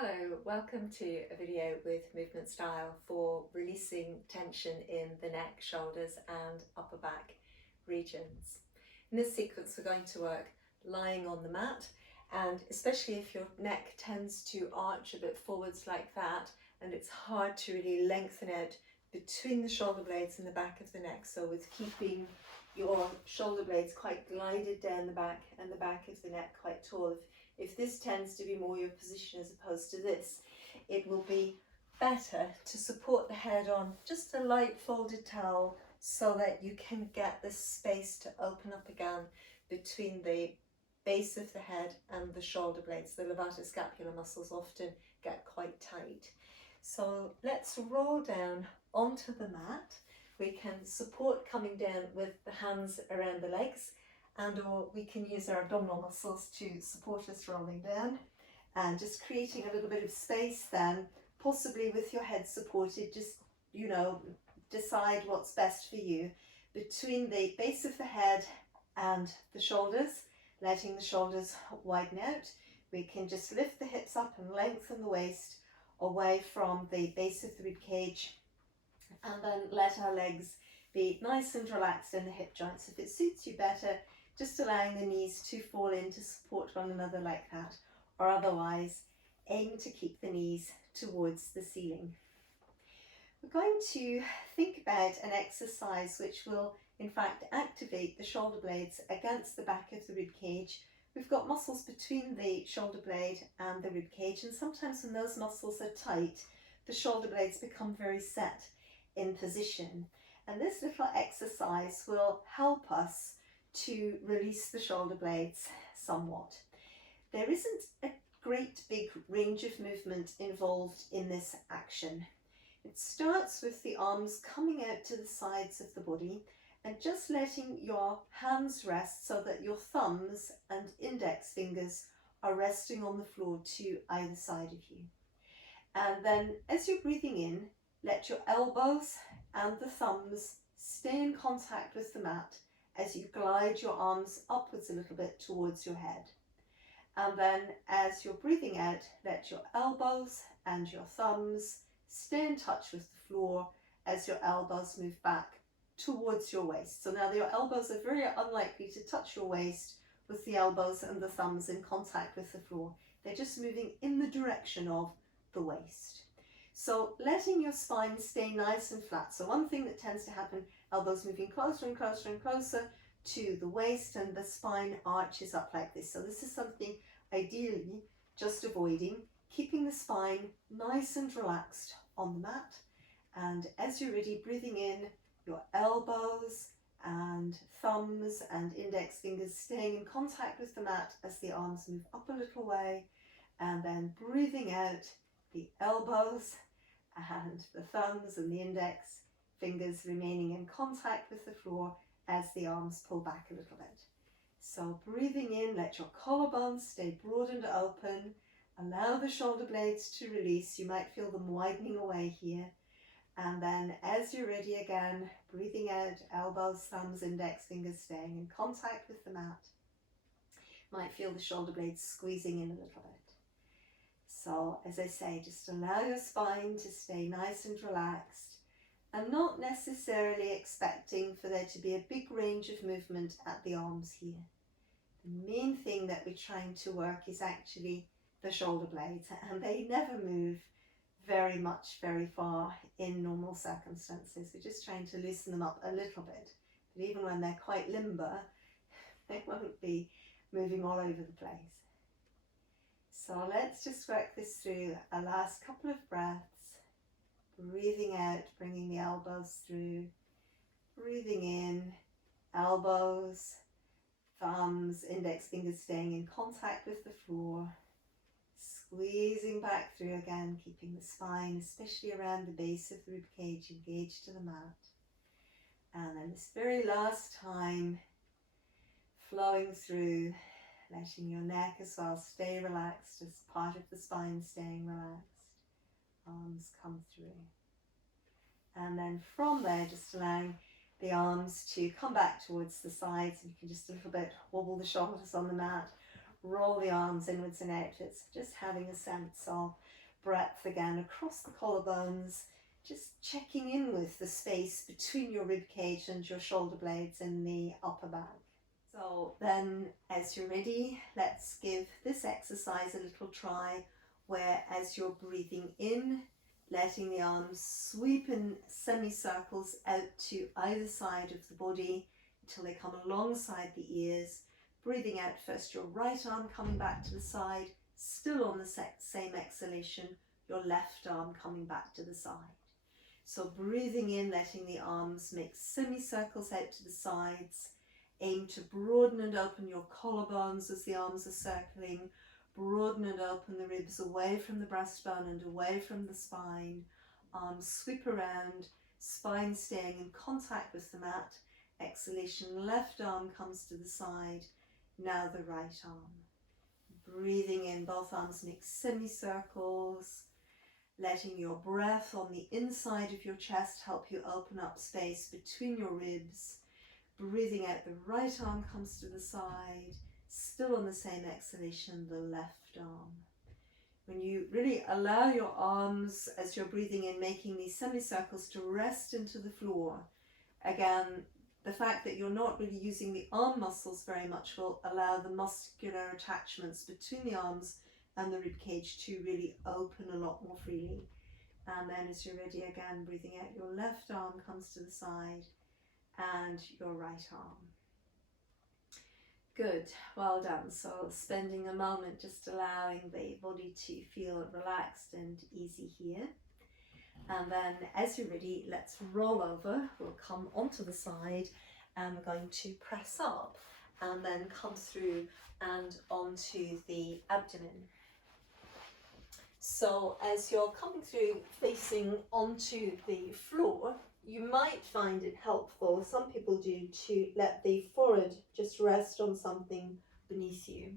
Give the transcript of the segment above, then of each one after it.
Hello, welcome to a video with movement style for releasing tension in the neck, shoulders and upper back regions. In this sequence we're going to work lying on the mat, and especially if your neck tends to arch a bit forwards like that and it's hard to really lengthen it between the shoulder blades and the back of the neck, so with keeping your shoulder blades quite glided down the back and the back of the neck quite tall. If this tends to be more your position as opposed to this, it will be better to support the head on just a light folded towel so that you can get this space to open up again between the base of the head and the shoulder blades. The levatoscapular muscles often get quite tight. So let's roll down onto the mat. We can support coming down with the hands around the legs, and/or we can use our abdominal muscles to support us rolling down, and just creating a little bit of space then, possibly with your head supported. Just, decide what's best for you between the base of the head and the shoulders, letting the shoulders widen out. We can just lift the hips up and lengthen the waist away from the base of the rib cage, and then let our legs be nice and relaxed in the hip joints. If it suits you better, just allowing the knees to fall in to support one another like that, or otherwise aim to keep the knees towards the ceiling. We're going to think about an exercise which will in fact activate the shoulder blades against the back of the rib cage. We've got muscles between the shoulder blade and the rib cage, and sometimes when those muscles are tight, the shoulder blades become very set in position. And this little exercise will help us to release the shoulder blades somewhat. There isn't a great big range of movement involved in this action. It starts with the arms coming out to the sides of the body and just letting your hands rest so that your thumbs and index fingers are resting on the floor to either side of you. And then as you're breathing in, let your elbows and the thumbs stay in contact with the mat as you glide your arms upwards a little bit towards your head. And then as you're breathing out, let your elbows and your thumbs stay in touch with the floor as your elbows move back towards your waist. So now your elbows are very unlikely to touch your waist with the elbows and the thumbs in contact with the floor. They're just moving in the direction of the waist. So letting your spine stay nice and flat. So one thing that tends to happen, elbows moving closer and closer and closer to the waist, and the spine arches up like this. So this is something ideally just avoiding, keeping the spine nice and relaxed on the mat. And as you're ready, breathing in, your elbows and thumbs and index fingers staying in contact with the mat as the arms move up a little way, and then breathing out, the elbows and the thumbs and the index fingers remaining in contact with the floor as the arms pull back a little bit. So breathing in, let your collarbones stay broad and open. Allow the shoulder blades to release. You might feel them widening away here. And then as you're ready again, breathing out, elbows, thumbs, index fingers staying in contact with the mat. Might feel the shoulder blades squeezing in a little bit. So as I say, just allow your spine to stay nice and relaxed, and not necessarily expecting for there to be a big range of movement at the arms here. The main thing that we're trying to work is actually the shoulder blades, and they never move very far in normal circumstances. We're just trying to loosen them up a little bit, but even when they're quite limber, they won't be moving all over the place. So let's just work this through a last couple of breaths. Breathing out, bringing the elbows through. Breathing in, elbows, thumbs, index fingers staying in contact with the floor. Squeezing back through again, keeping the spine, especially around the base of the rib cage, engaged to the mat. And then this very last time, flowing through, letting your neck as well stay relaxed as part of the spine staying relaxed. Arms come through. And then from there, just allowing the arms to come back towards the sides. You can just a little bit wobble the shoulders on the mat, roll the arms inwards and outwards, just having a sense of breadth again across the collarbones, just checking in with the space between your rib cage and your shoulder blades in the upper back. So then, as you're ready, let's give this exercise a little try, where as you're breathing in, letting the arms sweep in semicircles out to either side of the body until they come alongside the ears. Breathing out first, your right arm coming back to the side, still on the same exhalation, your left arm coming back to the side. So breathing in, letting the arms make semicircles out to the sides. Aim to broaden and open your collarbones as the arms are circling. Broaden and open the ribs away from the breastbone and away from the spine. Arms sweep around, spine staying in contact with the mat. Exhalation, left arm comes to the side. Now the right arm. Breathing in, both arms make semicircles. Letting your breath on the inside of your chest help you open up space between your ribs. Breathing out, the right arm comes to the side. Still on the same exhalation, the left arm. When you really allow your arms, as you're breathing in, making these semicircles, to rest into the floor, again, the fact that you're not really using the arm muscles very much will allow the muscular attachments between the arms and the rib cage to really open a lot more freely. And then as you're ready, again, breathing out, your left arm comes to the side and your right arm. Good, well done. So spending a moment just allowing the body to feel relaxed and easy here. And then as you're ready, let's roll over. We'll come onto the side and we're going to press up and then come through and onto the abdomen. So as you're coming through facing onto the floor, you might find it helpful, some people do, to let the forehead just rest on something beneath you.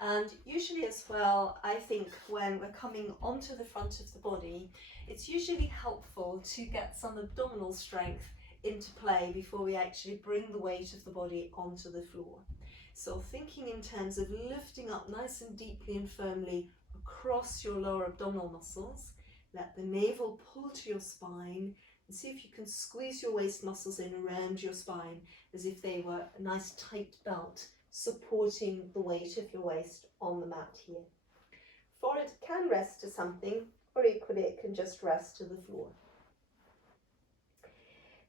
And usually as well, I think when we're coming onto the front of the body, it's usually helpful to get some abdominal strength into play before we actually bring the weight of the body onto the floor. So thinking in terms of lifting up nice and deeply and firmly across your lower abdominal muscles, let the navel pull to your spine, and see if you can squeeze your waist muscles in around your spine as if they were a nice tight belt supporting the weight of your waist on the mat here. Forehead can rest to something, or equally it can just rest to the floor.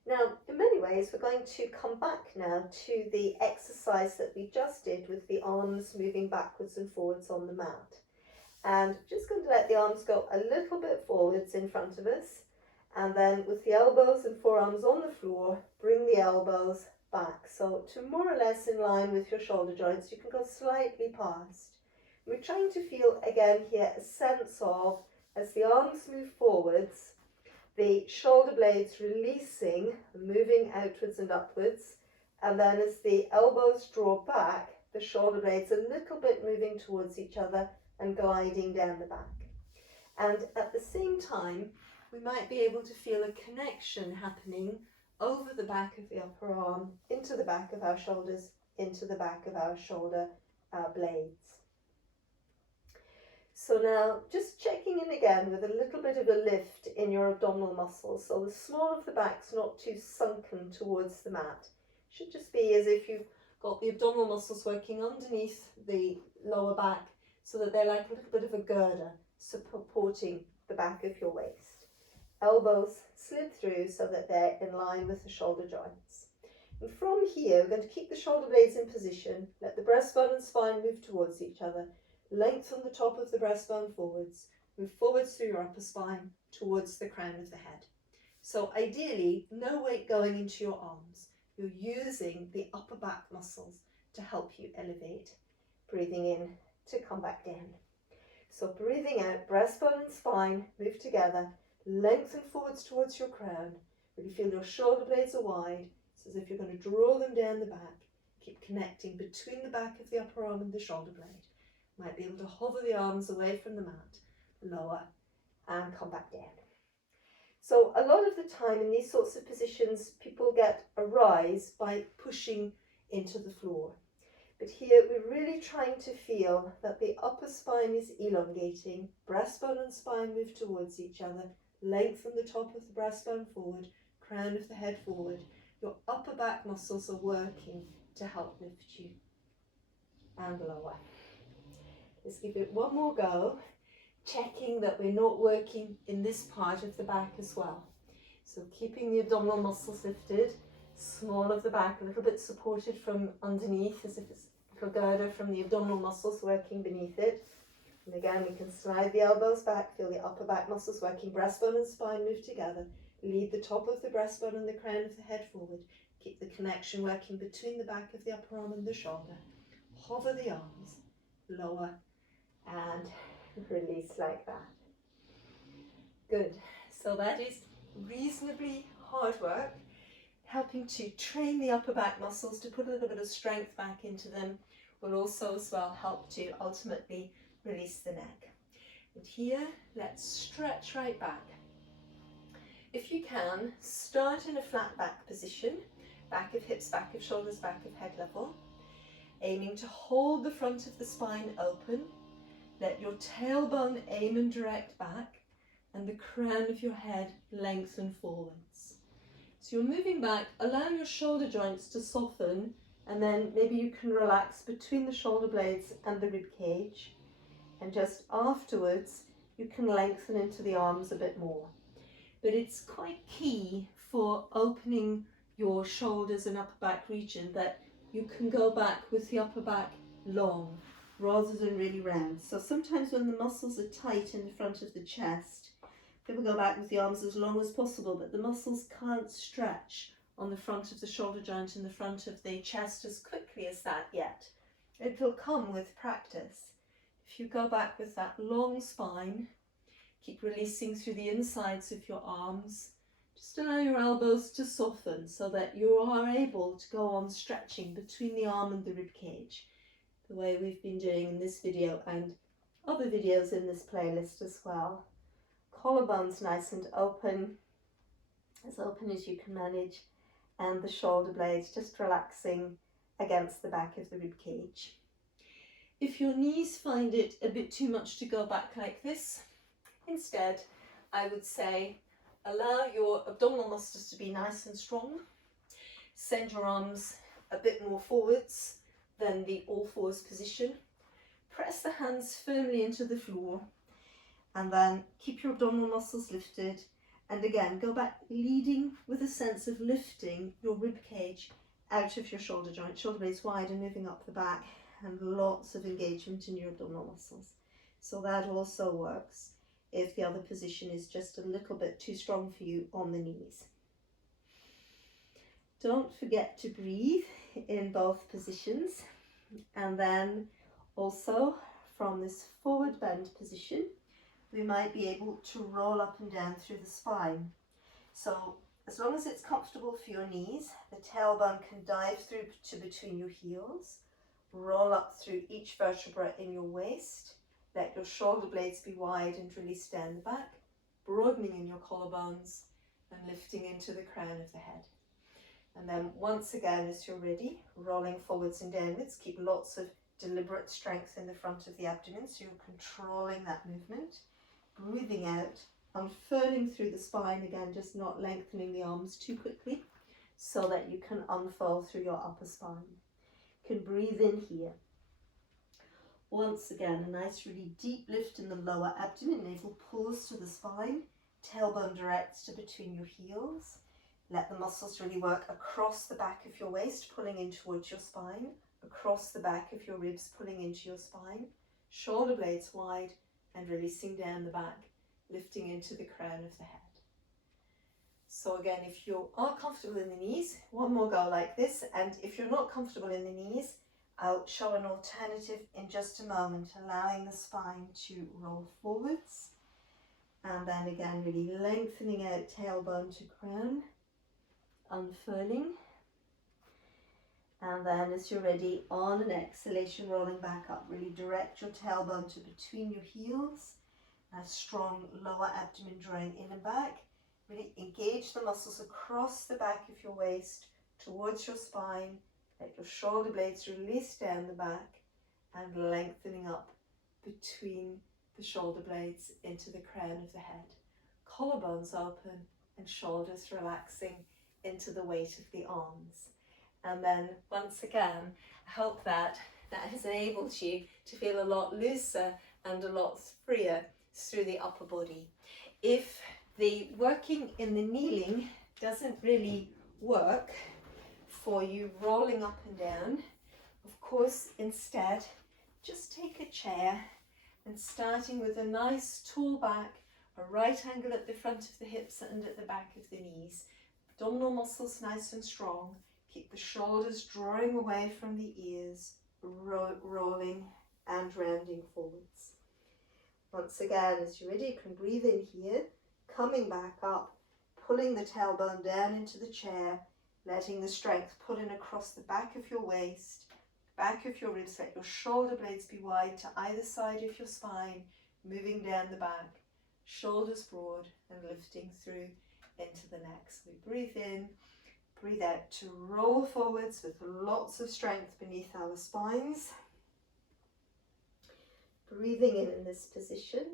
Now, in many ways, we're going to come back now to the exercise that we just did with the arms moving backwards and forwards on the mat. And just going to let the arms go a little bit forwards in front of us. And then with the elbows and forearms on the floor, bring the elbows back. So to more or less in line with your shoulder joints, you can go slightly past. We're trying to feel again here a sense of, as the arms move forwards, the shoulder blades releasing, moving outwards and upwards. And then as the elbows draw back, the shoulder blades a little bit moving towards each other and gliding down the back. And at the same time, we might be able to feel a connection happening over the back of the upper arm, into the back of our shoulders, into the back of our shoulder blades. So now just checking in again with a little bit of a lift in your abdominal muscles. So the small of the back's not too sunken towards the mat. It should just be as if you've got the abdominal muscles working underneath the lower back so that they're like a little bit of a girder supporting the back of your waist. Elbows slid through so that they're in line with the shoulder joints. And from here, we're going to keep the shoulder blades in position, let the breastbone and spine move towards each other, lengthen the top of the breastbone forwards, move forwards through your upper spine towards the crown of the head. So ideally, no weight going into your arms. You're using the upper back muscles to help you elevate. Breathing in to come back down. So breathing out, breastbone and spine move together, lengthen forwards towards your crown. Really feel your shoulder blades are wide. It's as if you're going to draw them down the back. Keep connecting between the back of the upper arm and the shoulder blade. Might be able to hover the arms away from the mat, lower, and come back down. So a lot of the time in these sorts of positions, people get a rise by pushing into the floor. But here we're really trying to feel that the upper spine is elongating, breastbone and spine move towards each other, lengthen the top of the breastbone forward, crown of the head forward. Your upper back muscles are working to help lift you. And lower. Let's give it one more go, checking that we're not working in this part of the back as well. So keeping the abdominal muscles lifted, small of the back, a little bit supported from underneath, as if it's a little girder from the abdominal muscles working beneath it. And again, we can slide the elbows back, feel the upper back muscles working, breastbone and spine move together. Lead the top of the breastbone and the crown of the head forward. Keep the connection working between the back of the upper arm and the shoulder. Hover the arms, lower, and release like that. Good. So that is reasonably hard work, helping to train the upper back muscles to put a little bit of strength back into them, will also as well help to ultimately release the neck. And here, let's stretch right back. If you can, start in a flat back position, back of hips, back of shoulders, back of head level, aiming to hold the front of the spine open. Let your tailbone aim and direct back, and the crown of your head lengthen forwards. So you're moving back, allow your shoulder joints to soften, and then maybe you can relax between the shoulder blades and the rib cage. And just afterwards, you can lengthen into the arms a bit more. But it's quite key for opening your shoulders and upper back region that you can go back with the upper back long rather than really round. So sometimes when the muscles are tight in the front of the chest, people go back with the arms as long as possible, but the muscles can't stretch on the front of the shoulder joint and the front of the chest as quickly as that yet. It will come with practice. If you go back with that long spine, keep releasing through the insides of your arms. Just allow your elbows to soften so that you are able to go on stretching between the arm and the rib cage, the way we've been doing in this video and other videos in this playlist as well. Collarbones nice and open as you can manage, and the shoulder blades just relaxing against the back of the rib cage. If your knees find it a bit too much to go back like this, instead I would say allow your abdominal muscles to be nice and strong. Send your arms a bit more forwards than the all fours position. Press the hands firmly into the floor, and then keep your abdominal muscles lifted. And again, go back leading with a sense of lifting your rib cage out of your shoulder joint, shoulder blades wide and moving up the back, and lots of engagement in your abdominal muscles. So that also works if the other position is just a little bit too strong for you on the knees. Don't forget to breathe in both positions, and then also from this forward bend position, we might be able to roll up and down through the spine. So as long as it's comfortable for your knees, the tailbone can dive through to between your heels, roll up through each vertebra in your waist, let your shoulder blades be wide and release down the back, broadening in your collarbones and lifting into the crown of the head. And then once again, as you're ready, rolling forwards and downwards, keep lots of deliberate strength in the front of the abdomen, so you're controlling that movement. Breathing out, unfurling through the spine, again just not lengthening the arms too quickly so that you can unfold through your upper spine. You can breathe in here. Once again, a nice really deep lift in the lower abdomen, navel pulls to the spine, tailbone directs to between your heels. Let the muscles really work across the back of your waist, pulling in towards your spine, across the back of your ribs, pulling into your spine, shoulder blades wide and releasing down the back, lifting into the crown of the head. So again, if you are comfortable in the knees, one more go like this, and if you're not comfortable in the knees, I'll show an alternative in just a moment, allowing the spine to roll forwards, and then again really lengthening out tailbone to crown, unfurling, and then as you're ready, on an exhalation, rolling back up, really direct your tailbone to between your heels, a strong lower abdomen drawing in and back. Really engage the muscles across the back of your waist towards your spine, Let your shoulder blades release down the back and lengthening up between the shoulder blades into the crown of the head. Collarbones open and shoulders relaxing into the weight of the arms. And then once again, I hope that has enabled you to feel a lot looser and a lot freer through the upper body. If the working in the kneeling doesn't really work for you rolling up and down, of course, instead, just take a chair and starting with a nice tall back, a right angle at the front of the hips and at the back of the knees. Abdominal muscles nice and strong. Keep the shoulders drawing away from the ears, rolling and rounding forwards. Once again, as you're ready, you can breathe in here, coming back up, pulling the tailbone down into the chair, letting the strength pull in across the back of your waist, back of your ribs. Let your shoulder blades be wide to either side of your spine, moving down the back, shoulders broad and lifting through into the neck. So we breathe in, breathe out to roll forwards with lots of strength beneath our spines. Breathing in this position.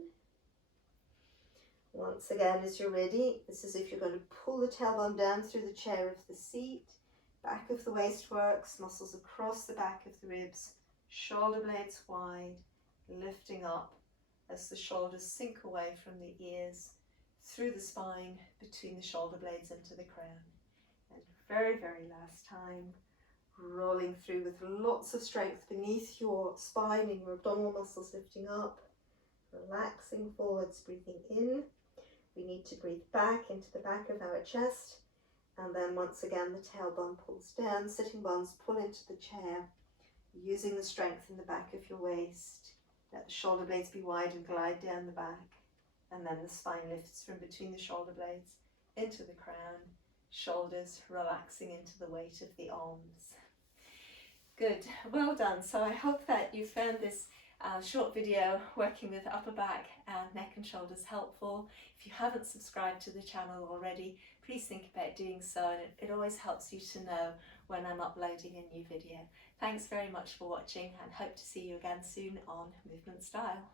Once again, as you're ready, it's as if you're going to pull the tailbone down through the chair of the seat. Back of the waist works, muscles across the back of the ribs, shoulder blades wide, lifting up as the shoulders sink away from the ears, through the spine, between the shoulder blades into the crown. And very, very last time, rolling through with lots of strength beneath your spine and your abdominal muscles lifting up, relaxing forwards, breathing in. We need to breathe back into the back of our chest, and then once again the tailbone pulls down, sitting bones pull into the chair, using the strength in the back of your waist. Let the shoulder blades be wide and glide down the back, and then the spine lifts from between the shoulder blades into the crown, shoulders relaxing into the weight of the arms. Good, well done. So I hope that you found this short video working with upper back and neck and shoulders helpful. If you haven't subscribed to the channel already, please think about doing so, and it always helps you to know when I'm uploading a new video. Thanks very much for watching, and hope to see you again soon on Movement Style.